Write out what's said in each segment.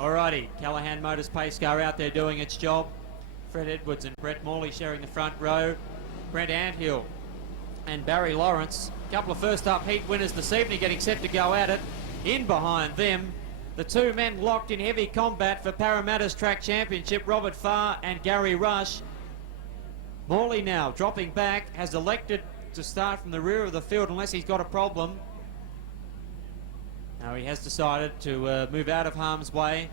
Alrighty, Callaghan Motors pace car out there doing its job. Fred Edwards and Brett Morley sharing the front row. Brent Anthill and Barry Lawrence, a couple of first up heat winners this evening, getting set to go at it. In behind them, the two men locked in heavy combat for Parramatta's track championship, Robert Farr and Gary Rush. Morley now dropping back, has elected to start from the rear of the field unless he's got a problem. Now he has decided to move out of harm's way.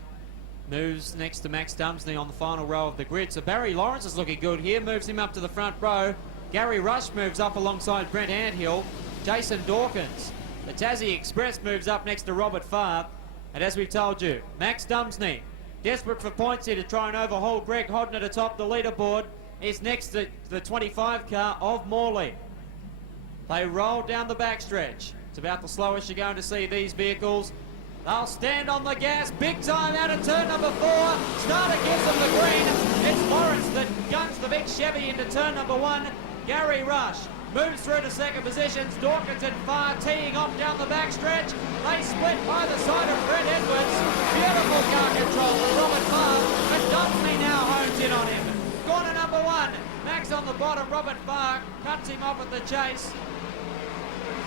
Moves next to Max Dumsney on the final row of the grid. So Barry Lawrence is looking good here, moves him up to the front row. Gary Rush moves up alongside Brent Anthill. Jason Dawkins, the Tassie Express, moves up next to Robert Farr. And as we've told you, Max Dumsney, desperate for points here to try and overhaul Greg Hodden atop the leaderboard, is next to the 25 car of Morley. They roll down the backstretch. It's about the slowest you're going to see these vehicles. They'll stand on the gas big time out of turn number 4. Starter gives them the green. It's Lawrence that guns the big Chevy into turn number 1. Gary Rush moves through to second positions. Dawkins and Farr teeing off down the backstretch. They split by the side of Fred Edwards. Beautiful car control for Robert Farr, but Dumsney now hones in on him. Corner number 1. Max on the bottom. Robert Farr cuts him off at the chase.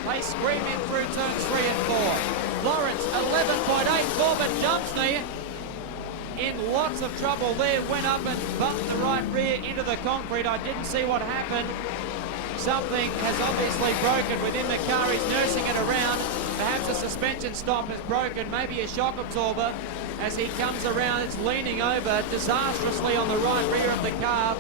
They scream in through turns 3 and 4. Lawrence 11.84, but Dumsney in lots of trouble there. Went up and bumped the right rear into the concrete. I didn't see what happened. Something has obviously broken within the car. He's nursing it around. Perhaps a suspension stop has broken, maybe a shock absorber. As he comes around, it's leaning over disastrously on the right rear of the car.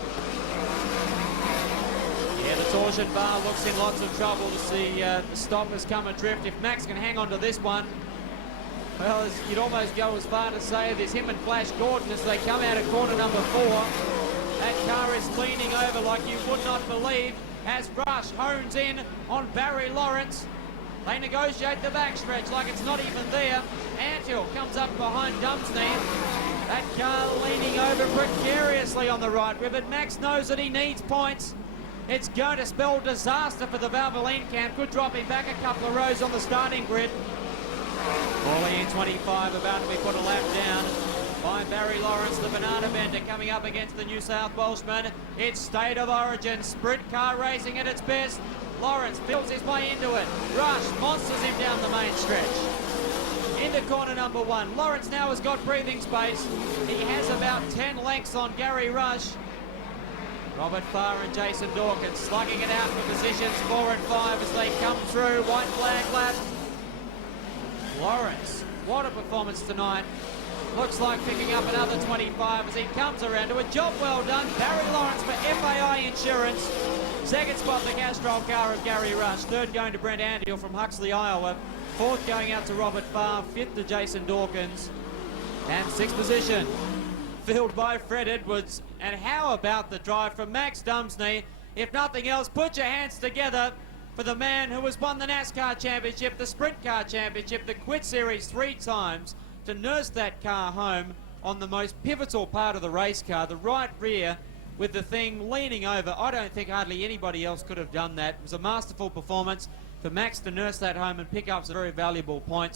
Yeah, the torsion bar looks in lots of trouble to see the stop has come adrift. If Max can hang on to this one, well, you'd almost go as far to say there's him and Flash Gordon as they come out of corner number 4. That car is leaning over like you would not believe as Rush hones in on Barry Lawrence. They negotiate the backstretch like it's not even there. Anthill comes up behind Dumsney. That car leaning over precariously on the right rear, but Max knows that he needs points. It's going to spell disaster for the Valvoline camp. Could drop him back a couple of rows on the starting grid. Morley in 25, about to be put a lap down by Barry Lawrence, the banana bender, coming up against the New South Welshman. It's State of Origin, sprint car racing at its best. Lawrence builds his way into it. Rush monsters him down the main stretch. Into corner number 1. Lawrence now has got breathing space. He has about 10 lengths on Gary Rush. Robert Farr and Jason Dawkins slugging it out for positions 4 and 5 as they come through. White flag lap. Lawrence, what a performance tonight. Looks like picking up another 25 as he comes around to a job well done. Barry Lawrence for FAI Insurance. Second spot, the Castrol car of Gary Rush. Third going to Brent Anthill from Huxley, Iowa. Fourth going out to Robert Farr. Fifth to Jason Dawkins. And sixth position filled by Fred Edwards. And how about the drive from Max Dumsney? If nothing else, put your hands together for the man who has won the NASCAR Championship, the Sprint Car Championship, the Quid Series 3 times, to nurse that car home on the most pivotal part of the race car, the right rear, with the thing leaning over. I don't think hardly anybody else could have done that. It was a masterful performance for Max to nurse that home and pick up some very valuable points.